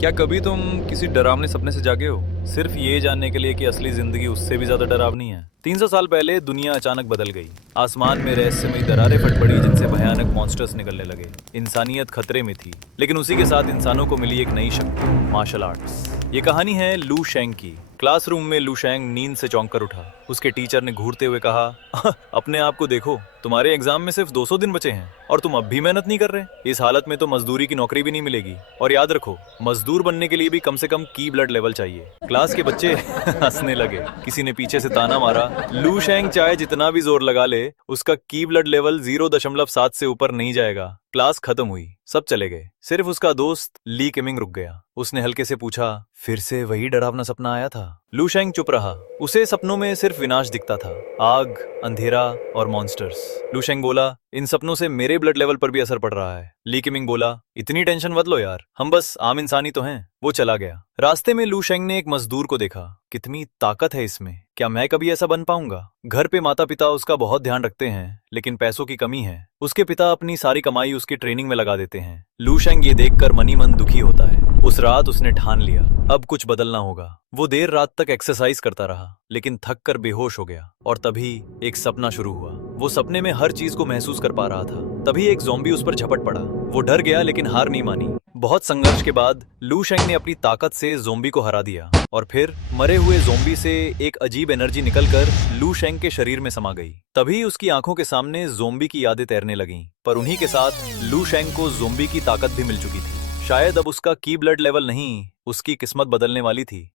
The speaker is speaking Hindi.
क्या कभी तुम किसी डरावने सपने से जागे हो, सिर्फ ये जानने के लिए कि असली जिंदगी उससे भी ज्यादा डरावनी है? 300 साल पहले दुनिया अचानक बदल गई। आसमान में रहस्यमयी दरारें फट पड़ी जिनसे भयानक मॉन्स्टर्स निकलने लगे। इंसानियत खतरे में थी, लेकिन उसी के साथ इंसानों को मिली एक नई शक्ति, मार्शल आर्ट्स। ये कहानी है लू शेंग की। क्लासरूम में लू शेंग नींद से चौंक कर उठा। उसके टीचर ने घूरते हुए कहा, अपने आप को देखो, तुम्हारे एग्जाम में सिर्फ 200 दिन बचे हैं और तुम अब भी मेहनत नहीं कर रहे। इस हालत में तो मजदूरी की नौकरी भी नहीं मिलेगी। और याद रखो, मजदूर बनने के लिए भी कम से कम की ब्लड लेवल चाहिए। क्लास के बच्चे हंसने लगे। किसी ने पीछे से ताना मारा, लू शेंग चाहे जितना भी जोर लगा ले, उसका की ब्लड लेवल 0.7 से ऊपर नहीं जाएगा। क्लास खत्म हुई, सब चले गए, सिर्फ उसका दोस्त ली किमिंग रुक गया। उसने हल्के से पूछा, फिर से वही डरावना सपना आया था? लू शेंग चुप रहा। उसे सपनों में सिर्फ विनाश दिखता था, आग, अंधेरा और मॉन्स्टर्स। लू शेंग बोला, इन सपनों से मेरे ब्लड लेवल पर भी असर पड़ रहा है। ली किमिंग बोला, इतनी टेंशन मत लो यार, हम बस आम इंसानी तो हैं। वो चला गया। रास्ते में लू शेंग ने एक मजदूर को देखा। कितनी ताकत है इसमें, क्या मैं कभी ऐसा बन पाऊंगा? घर पे माता पिता उसका बहुत ध्यान रखते हैं, लेकिन पैसों की कमी है। उसके पिता अपनी सारी कमाई उसकी ट्रेनिंग में लगा देते हैं। लू शेंग ये देखकर मन ही मन दुखी होता है। उस रात उसने ठान लिया, अब कुछ बदलना होगा। वो देर रात तक एक्सरसाइज करता रहा, लेकिन थक कर बेहोश हो गया। और तभी एक सपना शुरू हुआ। वो सपने में हर चीज को महसूस कर पा रहा था। तभी एक ज़ॉम्बी उस पर झपट पड़ा। वो डर गया, लेकिन हार नहीं मानी। बहुत संघर्ष के बाद लू शेंग ने अपनी ताकत से ज़ॉम्बी को हरा दिया। और फिर मरे हुए ज़ॉम्बी से एक अजीब एनर्जी निकलकर लू शेंग के शरीर में समा गई। तभी उसकी आंखों के सामने ज़ॉम्बी की यादें तैरने लगीं। पर उन्हीं के साथ लू शेंग को ज़ॉम्बी की ताकत भी मिल चुकी थी। शायद अब उसका की ब्लड लेवल नहीं, उसकी किस्मत बदलने वाली थी।